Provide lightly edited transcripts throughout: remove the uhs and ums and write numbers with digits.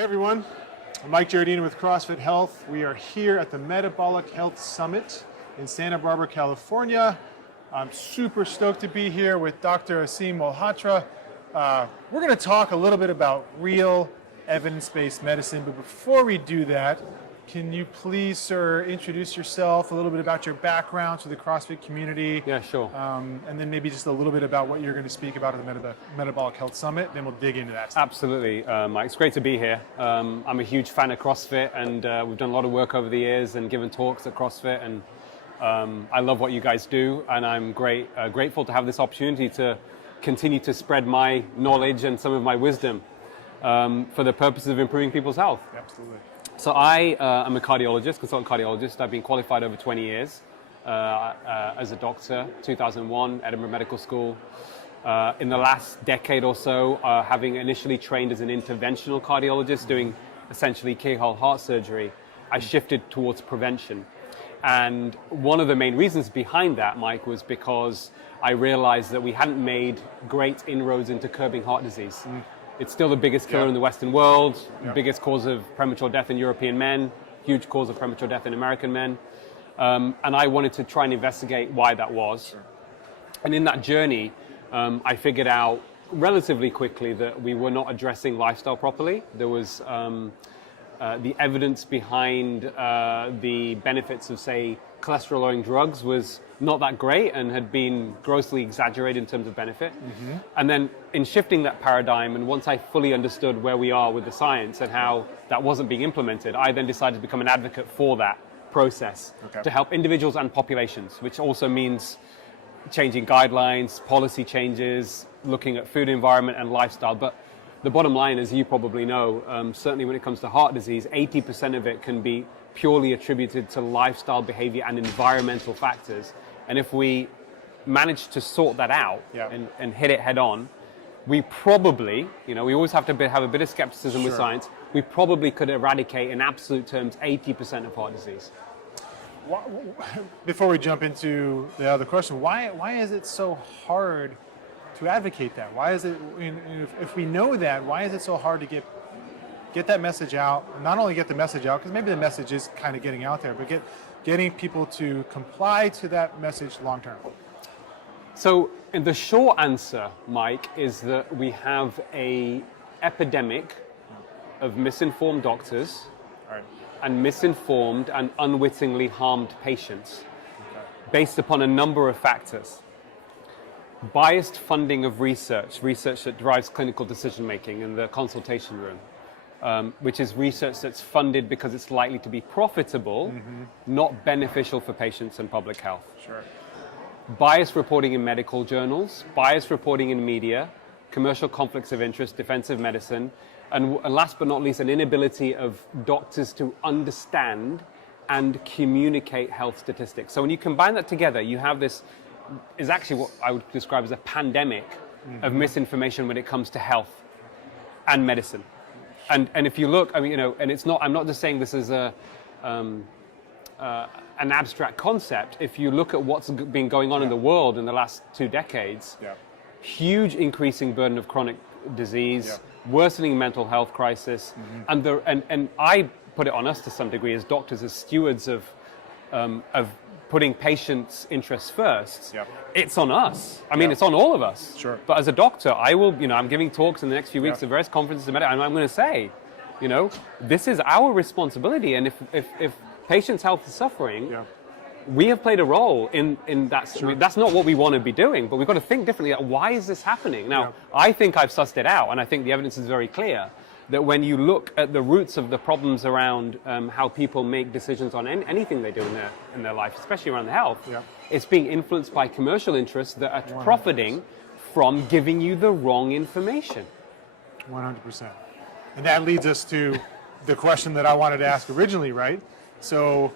Hey everyone, I'm Mike Giardino with CrossFit Health. We are here at the Metabolic Health Summit in Santa Barbara, California. I'm super stoked to be here with Dr. Aseem Malhotra. We're going to talk a little bit about real evidence-based medicine, but before we do that, can you please, sir, introduce yourself, a little bit about your background to the CrossFit community? Yeah, sure. And then maybe just a little bit about what you're going to speak about at the Metabolic Health Summit, then we'll dig into that stuff. Absolutely, Mike. It's great to be here. I'm a huge fan of CrossFit, and we've done a lot of work over the years and given talks at CrossFit, and I love what you guys do, and I'm grateful to have this opportunity to continue to spread my knowledge and some of my wisdom for the purposes of improving people's health. Absolutely. So I am a cardiologist, consultant cardiologist. I've been qualified over 20 years as a doctor, 2001, Edinburgh Medical School. In the last decade or so, having initially trained as an interventional cardiologist, doing essentially keyhole heart surgery, I shifted towards prevention. And one of the main reasons behind that, Mike, was because I realized that we hadn't made great inroads into curbing heart disease. It's still the biggest killer in the Western world, biggest cause of premature death in European men, huge cause of premature death in American men. And I wanted to try and investigate why that was. And in that journey, I figured out relatively quickly that we were not addressing lifestyle properly. There was the evidence behind the benefits of, say, cholesterol-lowering drugs was not that great and had been grossly exaggerated in terms of benefit. And then in shifting that paradigm, and once I fully understood where we are with the science and how that wasn't being implemented, I then decided to become an advocate for that process to help individuals and populations, which also means changing guidelines, policy changes, looking at food environment and lifestyle. But the bottom line, as you probably know, certainly when it comes to heart disease, 80% of it can be purely attributed to lifestyle behavior and environmental factors. And if we manage to sort that out and hit it head on, we probably, we always have to have a bit of skepticism with science, we probably could eradicate in absolute terms 80% of heart disease. Before we jump into the other question, why is it so hard to advocate that? Why is it, if we know that, why is it so hard to get that message out? Not only get the message out, because maybe the message is kind of getting out there, but getting people to comply to that message long term. So the short answer, Mike, is that we have an epidemic of misinformed doctors and misinformed and unwittingly harmed patients based upon a number of factors. Biased funding of research that drives clinical decision making in the consultation room, which is research that's funded because it's likely to be profitable, not beneficial for patients and public health. Biased reporting in medical journals, biased reporting in media, commercial conflicts of interest, defensive medicine, and last but not least, an inability of doctors to understand and communicate health statistics. So when you combine that together, you have this is actually what I would describe as a pandemic of misinformation when it comes to health and medicine. And if you look, and it's not, I'm not just saying this is an abstract concept. If you look at what's been going on in the world in the last 2 decades, huge increasing burden of chronic disease, worsening mental health crisis, and I put it on us to some degree as doctors, as stewards of putting patients' interests first. It's on us. I mean, it's on all of us. But as a doctor, I will, I'm giving talks in the next few weeks at various conferences, and I'm going to say, this is our responsibility. And if patients' health is suffering, we have played a role in that. I mean, that's not what we want to be doing, but we've got to think differently. Why is this happening? Now, I think I've sussed it out, and I think the evidence is very clear that when you look at the roots of the problems around how people make decisions on anything they do in their life, especially around the health, it's being influenced by commercial interests that are profiting from giving you the wrong information. 100%. And that leads us to the question that I wanted to ask originally, right? So,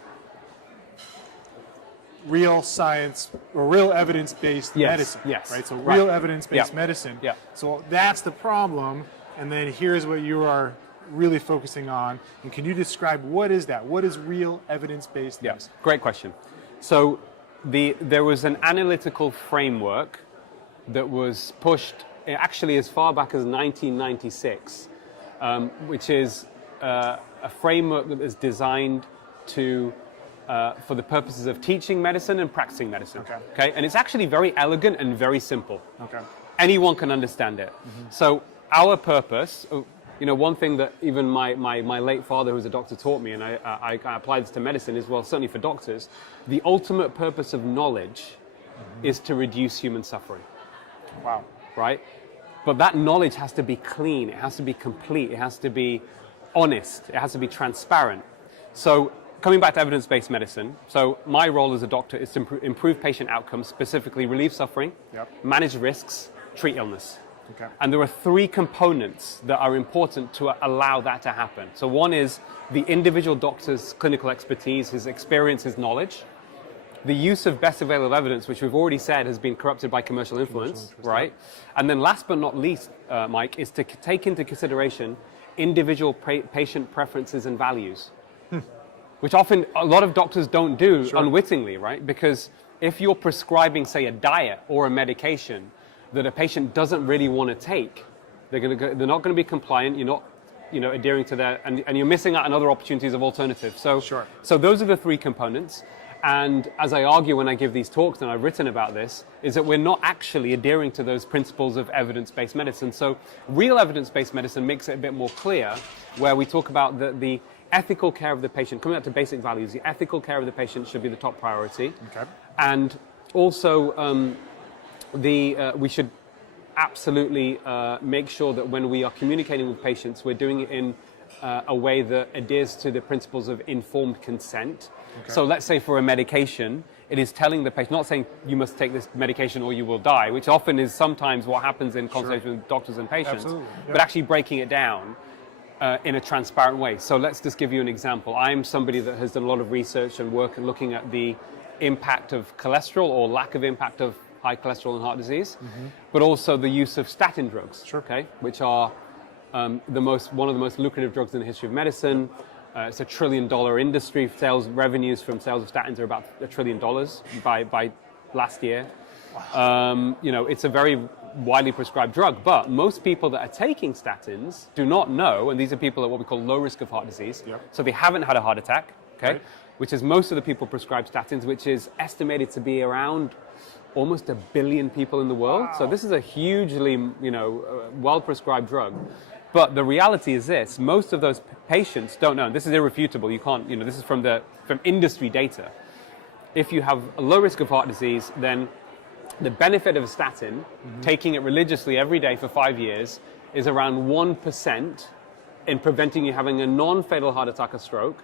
real science or real evidence-based medicine, right? So real evidence-based medicine. So that's the problem. And then here's what you are really focusing on. And can you describe what is that? What is real evidence-based medicine? Great question. So there was an analytical framework that was pushed actually as far back as 1996, which is a framework that is designed to for the purposes of teaching medicine and practicing medicine. Okay, and it's actually very elegant and very simple. Okay. Anyone can understand it. So our purpose, one thing that even my late father, who's a doctor, taught me, and I apply this to medicine as well, certainly for doctors, the ultimate purpose of knowledge is to reduce human suffering. Wow. Right? But that knowledge has to be clean, it has to be complete, it has to be honest, it has to be transparent. So coming back to evidence-based medicine, so my role as a doctor is to improve patient outcomes, specifically relieve suffering, manage risks, treat illness. Okay. And there are three components that are important to allow that to happen. So one is the individual doctor's clinical expertise, his experience, his knowledge. The use of best available evidence, which we've already said has been corrupted by commercial influence, right? And then last but not least, Mike, is to take into consideration individual patient preferences and values, which often a lot of doctors don't do unwittingly, right? Because if you're prescribing, say, a diet or a medication that a patient doesn't really want to take, they're not going to be compliant. You're not, adhering to that, and you're missing out on other opportunities of alternatives. So those are the three components. And as I argue when I give these talks, and I've written about this, is that we're not actually adhering to those principles of evidence-based medicine. So real evidence-based medicine makes it a bit more clear, where we talk about the ethical care of the patient. Coming back to basic values, the ethical care of the patient should be the top priority. Okay. And also, we should absolutely make sure that when we are communicating with patients, we're doing it in a way that adheres to the principles of informed consent. Okay. So let's say for a medication, it is telling the patient, not saying you must take this medication or you will die, which often is sometimes what happens in consultation with doctors and patients, but actually breaking it down in a transparent way. So let's just give you an example. I'm somebody that has done a lot of research and work looking at the impact of cholesterol or lack of impact of high cholesterol and heart disease, but also the use of statin drugs, okay, which are one of the most lucrative drugs in the history of medicine. It's $1 trillion industry. Sales revenues from sales of statins are about $1 trillion by last year. Wow. It's a very widely prescribed drug, but most people that are taking statins do not know, and these are people at what we call low risk of heart disease, so they haven't had a heart attack, okay, which is most of the people prescribed statins, which is estimated to be around almost 1 billion people in the world. Wow. So this is a hugely, well-prescribed drug. But the reality is this: most of those patients don't know. This is irrefutable. You can't, this is from industry data. If you have a low risk of heart disease, then the benefit of a statin, taking it religiously every day for 5 years, is around 1% in preventing you having a non-fatal heart attack or stroke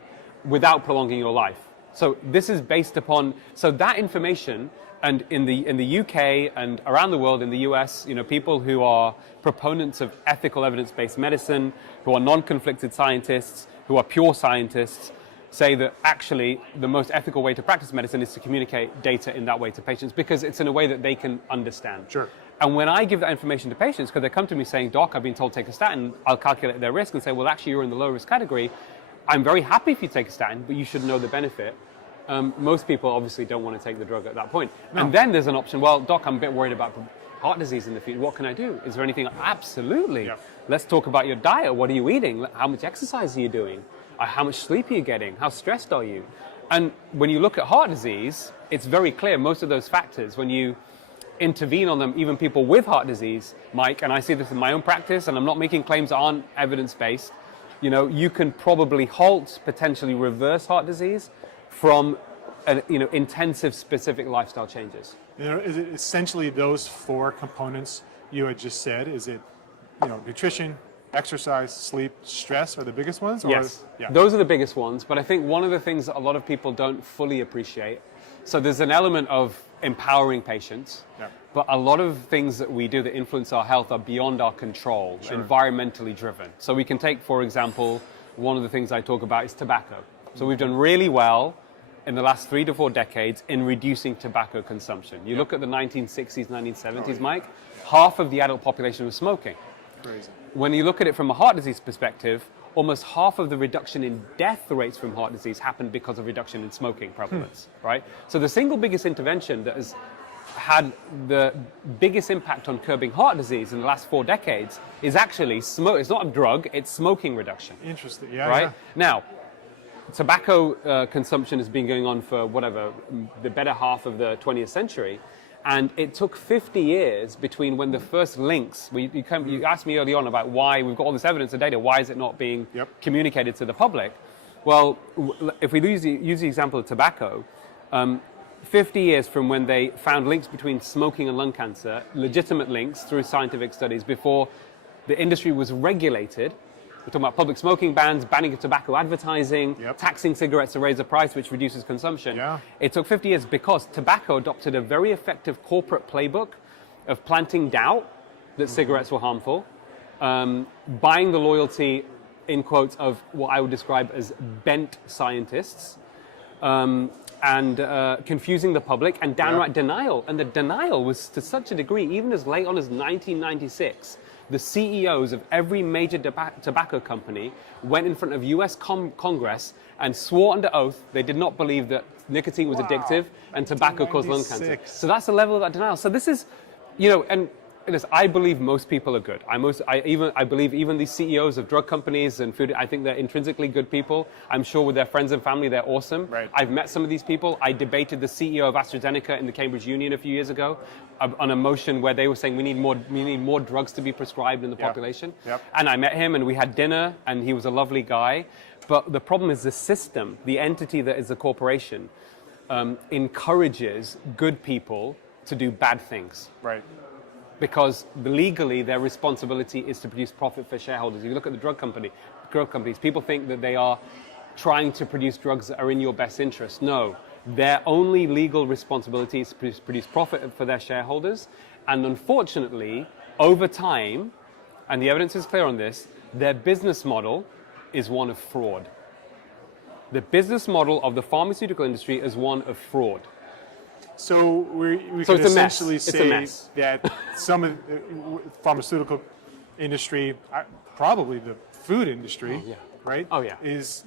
without prolonging your life. So this is based upon, so that information, and in the UK and around the world, in the US, people who are proponents of ethical evidence-based medicine, who are non-conflicted scientists, who are pure scientists, say that actually the most ethical way to practice medicine is to communicate data in that way to patients, because it's in a way that they can understand. Sure. And when I give that information to patients, because they come to me saying, "Doc, I've been told to take a statin," I'll calculate their risk and say, "Well, actually, you're in the low risk category. I'm very happy if you take a statin, but you should know the benefit." Most people obviously don't want to take the drug at that point. No. And then there's an option, well, Doc, I'm a bit worried about heart disease in the future. What can I do? Is there anything? Absolutely. Yeah. Let's talk about your diet. What are you eating? How much exercise are you doing? How much sleep are you getting? How stressed are you? And when you look at heart disease, it's very clear most of those factors, when you intervene on them, even people with heart disease, Mike, and I see this in my own practice, and I'm not making claims that aren't evidence-based, you can probably halt, potentially reverse heart disease from intensive specific lifestyle changes. Is it essentially those 4 components you had just said? Is it nutrition, exercise, sleep, stress are the biggest ones? Or yes, those are the biggest ones. But I think one of the things that a lot of people don't fully appreciate, so there's an element of empowering patients, but a lot of things that we do that influence our health are beyond our control, environmentally driven. So we can take, for example, one of the things I talk about is tobacco. So we've done really well in the last 3 to 4 decades in reducing tobacco consumption. You look at the 1960s, 1970s, Mike, half of the adult population was smoking. Crazy. When you look at it from a heart disease perspective, almost half of the reduction in death rates from heart disease happened because of reduction in smoking prevalence, right? So the single biggest intervention that has had the biggest impact on curbing heart disease in the last 4 decades is actually smoke. It's not a drug, it's smoking reduction. Interesting, yeah. Right? Yeah. Now, tobacco consumption has been going on for the better half of the 20th century. And it took 50 years between when the first links, you asked me early on about why we've got all this evidence and data, why is it not being communicated to the public? Well, if we use the example of tobacco, 50 years from when they found links between smoking and lung cancer, legitimate links through scientific studies before the industry was regulated. We're talking about public smoking bans, banning of tobacco advertising, taxing cigarettes to raise the price, which reduces consumption. Yeah. It took 50 years because tobacco adopted a very effective corporate playbook of planting doubt that cigarettes were harmful, buying the loyalty, in quotes, of what I would describe as bent scientists, and confusing the public, and downright denial. And the denial was to such a degree, even as late on as 1996, the CEOs of every major tobacco company went in front of US Congress and swore under oath they did not believe that nicotine was addictive and tobacco caused lung cancer. So that's the level of that denial. So this is, and I believe most people are good. I believe even the CEOs of drug companies and food, I think they're intrinsically good people. I'm sure with their friends and family, they're awesome. Right. I've met some of these people. I debated the CEO of AstraZeneca in the Cambridge Union a few years ago on a motion where they were saying we need more drugs to be prescribed in the population. And I met him and we had dinner and he was a lovely guy. But the problem is the system, the entity that is the corporation, encourages good people to do bad things. Right. Because legally their responsibility is to produce profit for shareholders. You look at the drug companies, people think that they are trying to produce drugs that are in your best interest. No, their only legal responsibility is to produce profit for their shareholders. And unfortunately, over time, and the evidence is clear on this, their business model is one of fraud. The business model of the pharmaceutical industry is one of fraud. So we can essentially say that some of the pharmaceutical industry, probably the food industry, right? Oh, yeah. Is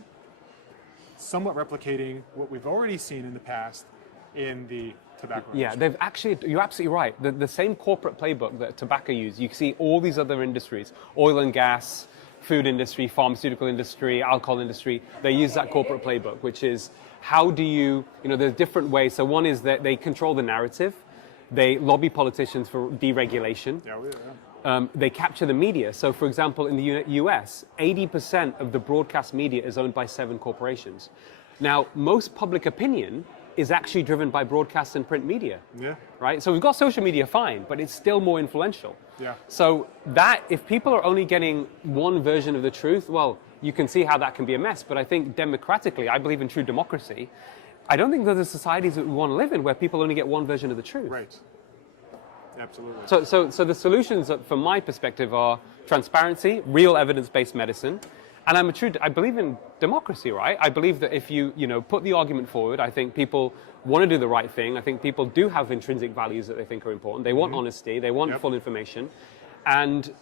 somewhat replicating what we've already seen in the past in the tobacco industry. Yeah, they've actually, you're absolutely right. The same corporate playbook that tobacco used, you see all these other industries, oil and gas, food industry, pharmaceutical industry, alcohol industry, they use that corporate playbook, which is how do you, there's different ways. So one is that they control the narrative. They lobby politicians for deregulation. They capture the media. So for example, in the US, 80% of the broadcast media is owned by 7 corporations. Now, most public opinion is actually driven by broadcast and print media. Right? So we've got social media, fine, but it's still more influential. So that, if people are only getting one version of the truth, well, you can see how that can be a mess. But I think democratically, I believe in true democracy. I don't think there's societies that we want to live in where people only get one version of the truth. Right. Absolutely. So the solutions, from my perspective, are transparency, real evidence-based medicine, and I believe in democracy, right? I believe that if you put the argument forward, I think people want to do the right thing. I think people do have intrinsic values that they think are important. They want honesty. They want full information, and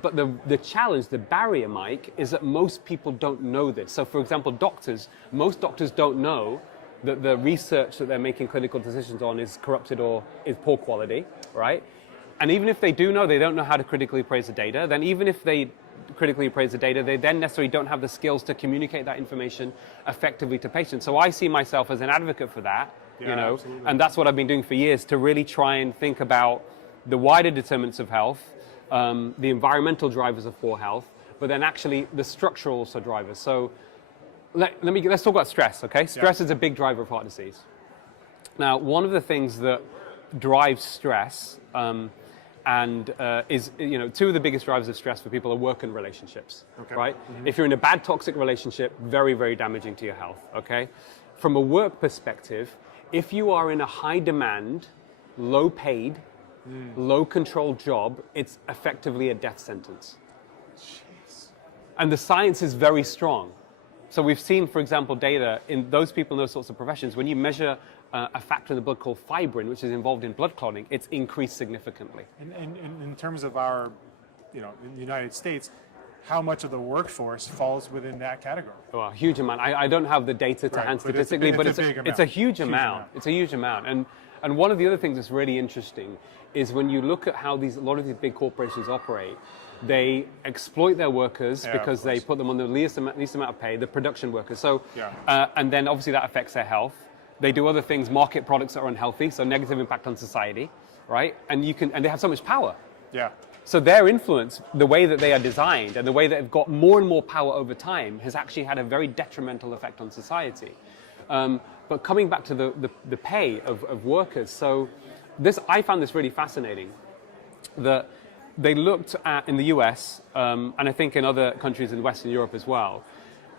but the challenge, the barrier, Mike, is that most people don't know this. So, for example, most doctors don't know that the research that they're making clinical decisions on is corrupted or is poor quality, right? And even if they do know, they don't know how to critically appraise the data. Then even if they critically appraise the data, they then necessarily don't have the skills to communicate that information effectively to patients. So I see myself as an advocate for that, absolutely. And that's what I've been doing for years, to really try and think about the wider determinants of health, the environmental drivers of poor health, but then actually the structural also drivers. So let's talk about stress, okay? Stress is a big driver of heart disease. Now, one of the things that drives stress is, two of the biggest drivers of stress for people are work and relationships, right? If you're in a bad toxic relationship, very, very damaging to your health, okay? From a work perspective, if you are in a high demand, low paid, low controlled job, it's effectively a death sentence. Jeez. And the science is very strong. So we've seen, for example, data in those people in those sorts of professions, when you measure a factor in the blood called fibrin, which is involved in blood clotting, it's increased significantly. And in terms of our, in the United States, how much of the workforce falls within that category? Well, a huge amount. I don't have the data to hand statistically, but it's a huge amount. It's a huge amount. And And one of the other things that's really interesting is when you look at how a lot of these big corporations operate, they exploit their workers because they put them on the least amount of pay, the production workers. So, and then obviously that affects their health. They do other things, market products that are unhealthy, so negative impact on society, right? And they have so much power. Yeah. So their influence, the way that they are designed and the way that they've got more and more power over time has actually had a very detrimental effect on society. But coming back to the pay of workers, so I found this really fascinating, that they looked at, in the US, and I think in other countries in Western Europe as well,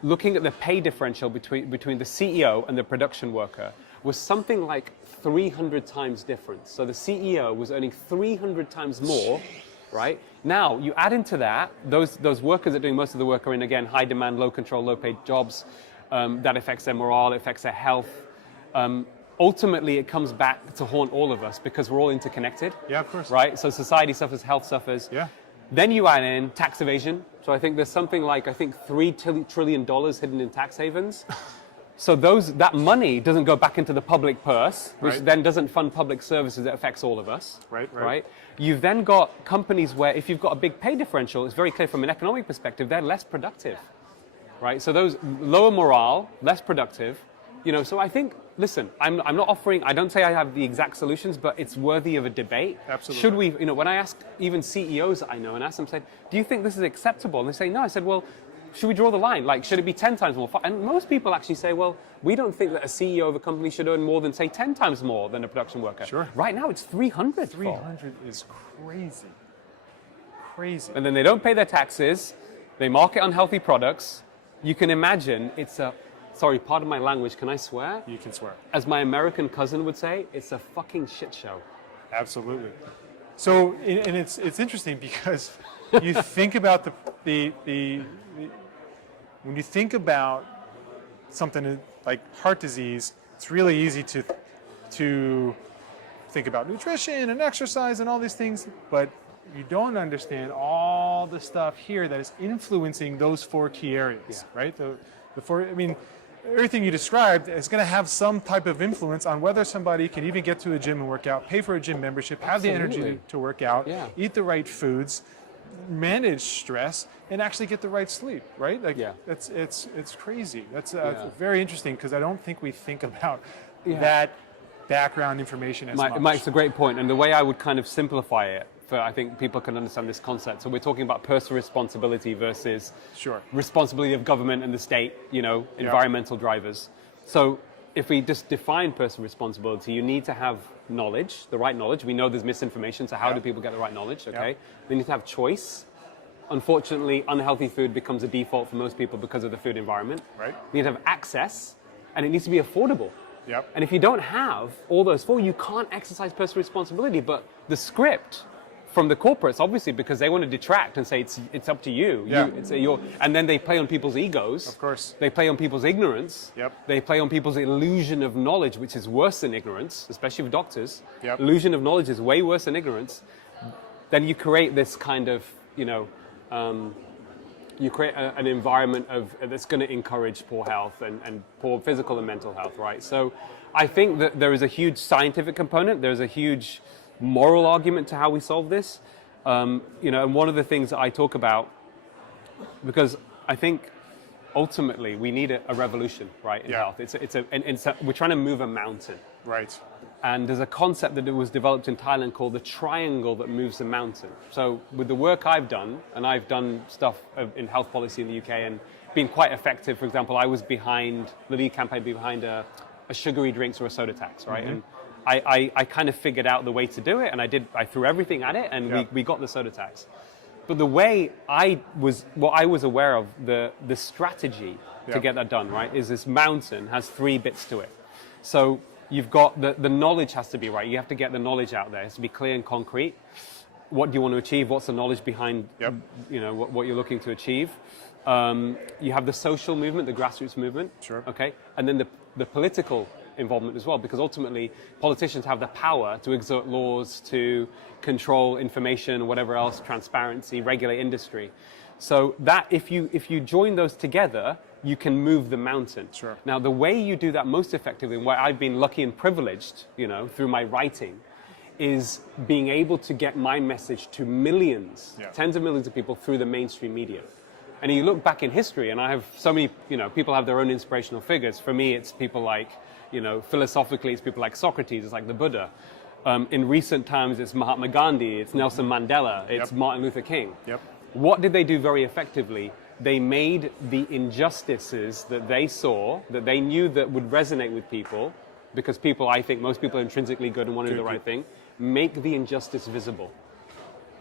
looking at the pay differential between the CEO and the production worker was something like 300 times difference. So the CEO was earning 300 times more, right? Now, you add into that, those workers that are doing most of the work are in, again, high demand, low control, low paid jobs. That affects their morale, it affects their health. Ultimately, it comes back to haunt all of us because we're all interconnected. Yeah, of course. Right? So society suffers, health suffers. Yeah. Then you add in tax evasion. So I think there's something like, $3 trillion hidden in tax havens. So that money doesn't go back into the public purse, which then doesn't fund public services that affects all of us. Right? You've then got companies where if you've got a big pay differential, it's very clear from an economic perspective, they're less productive. Right? So those lower morale, less productive. So I think, listen, I'm not offering, I don't say I have the exact solutions, but it's worthy of a debate. Absolutely. Should we, when I ask even CEOs that I know and ask them, do you think this is acceptable? And they say, no. I said, well, should we draw the line? Like, should it be 10 times more? And most people actually say, well, we don't think that a CEO of a company should earn more than, say, 10 times more than a production worker. Sure. Right now, it's 300. 300 is crazy. Crazy. And then they don't pay their taxes. They market unhealthy products. You can imagine sorry, pardon my language, can I swear? You can swear. As my American cousin would say, it's a fucking shit show. Absolutely. So, and it's interesting because you think about when you think about something like heart disease, it's really easy to think about nutrition and exercise and all these things, but you don't understand all the stuff here that is influencing those 4 key areas, right? Everything you described is going to have some type of influence on whether somebody can even get to a gym and work out, pay for a gym membership, have the energy to work out, eat the right foods, manage stress, and actually get the right sleep, right? It's crazy. That's very interesting because I don't think we think about that background information as much. Mike's a great point, and the way I would kind of simplify it, I think people can understand this concept. So we're talking about personal responsibility versus responsibility of government and the state, environmental drivers. So if we just define personal responsibility, you need to have knowledge, the right knowledge. We know there's misinformation, so how do people get the right knowledge? Okay. They need to have choice. Unfortunately, unhealthy food becomes a default for most people because of the food environment. Right. You need to have access, and it needs to be affordable. Yep. And if you don't have all those 4, you can't exercise personal responsibility. But the script from the corporates, obviously, because they want to detract and say it's up to you. Yeah. And then they play on people's egos. Of course. They play on people's ignorance. Yep. They play on people's illusion of knowledge, which is worse than ignorance, especially with doctors. Yep. Illusion of knowledge is way worse than ignorance. Then you create this kind of, you create an environment that's going to encourage poor health and poor physical and mental health, right? So I think that there is a huge scientific component. There's a huge moral argument to how we solve this. And one of the things that I talk about, because I think ultimately we need a revolution, right, in health. We're trying to move a mountain. Right. And there's a concept that was developed in Thailand called the triangle that moves a mountain. So with the work I've done, and I've done stuff in health policy in the UK and been quite effective. For example, I was behind the lead campaign behind a sugary drinks or a soda tax, right? Mm-hmm. And I kind of figured out the way to do it, and I threw everything at it, and we got the soda tax. But the way what I was aware of, the strategy to get that done, right, is this mountain has 3 bits to it. So you've got the knowledge has to be right. You have to get the knowledge out there. It has to be clear and concrete. What do you want to achieve? What's the knowledge behind what you're looking to achieve? You have the social movement, the grassroots movement. Sure. Okay. And then the political involvement as well, because ultimately politicians have the power to exert laws, to control information, whatever else, transparency, regulate industry. So that if you join those together, you can move the mountain. Sure. Now, the way you do that most effectively, and where I've been lucky and privileged, through my writing, is being able to get my message to millions, tens of millions of people through the mainstream media. And you look back in history, and I have so many, people have their own inspirational figures. For me, it's people like, philosophically, it's people like Socrates, it's like the Buddha. In recent times, it's Mahatma Gandhi, it's Nelson Mandela, it's Martin Luther King. What did they do very effectively? They made the injustices that they saw, that they knew that would resonate with people, because people, I think most people are intrinsically good and want to do the right thing, make the injustice visible.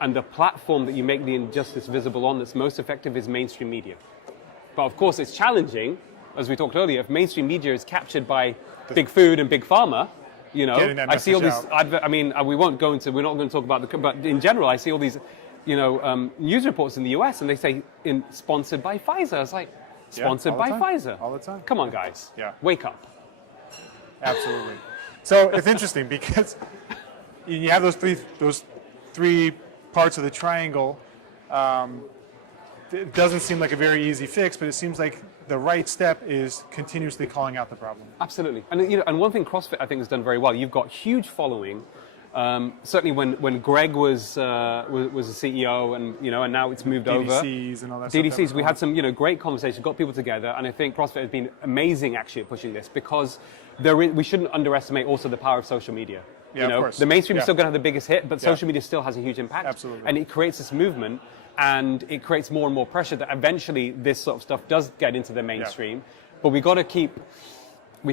And the platform that you make the injustice visible on that's most effective is mainstream media. But of course, it's challenging, as we talked earlier, if mainstream media is captured by big food and big pharma, I see all these, we won't go into, we're not going to talk about but in general, I see all these, news reports in the US and they say sponsored by Pfizer. It's like, sponsored by Pfizer. All the time. Come on, guys. Wake up. Absolutely. So it's interesting because you have those three parts of the triangle. It doesn't seem like a very easy fix, but it seems like the right step is continuously calling out the problem. Absolutely. And and one thing CrossFit I think has done very well. You've got huge following. Certainly when Greg was a CEO and now it's moved over. DDCs and all that DDCs, stuff. we had some great conversations, got people together, and I think CrossFit has been amazing actually at pushing this because we shouldn't underestimate also the power of social media. Yeah, of course. The mainstream is still going to have the biggest hit, but social media still has a huge impact. Absolutely. And it creates this movement, and it creates more and more pressure that eventually this sort of stuff does get into the mainstream. But we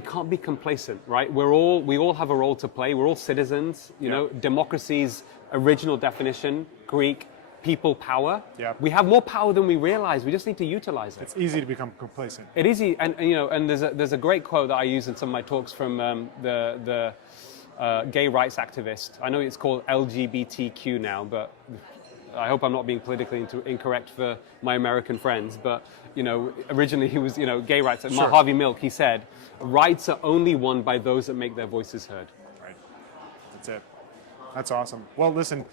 can't be complacent, right? We all have a role to play. We're all citizens. Democracy's original definition, Greek, people power. We have more power than we realize. We just need to utilize it. It's easy to become complacent. It is easy, and there's a great quote that I use in some of my talks from the gay rights activist. I know it's called LGBTQ now, but I hope I'm not being politically incorrect for my American friends. But originally he was gay rights. Harvey Milk. He said, "Rights are only won by those that make their voices heard." Right. That's it. That's awesome. Well, listen,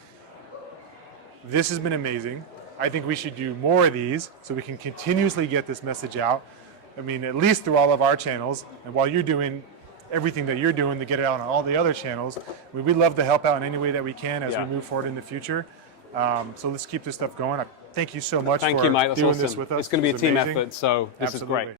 this has been amazing. I think we should do more of these so we can continuously get this message out. I mean, at least through all of our channels. And while you're doing everything that you're doing to get it out on all the other channels, we'd love to help out in any way that we can as we move forward in the future. So let's keep this stuff going. Thank you so much for Mike. That's doing awesome. this with us. It's going to be a team amazing. effort, so this is great.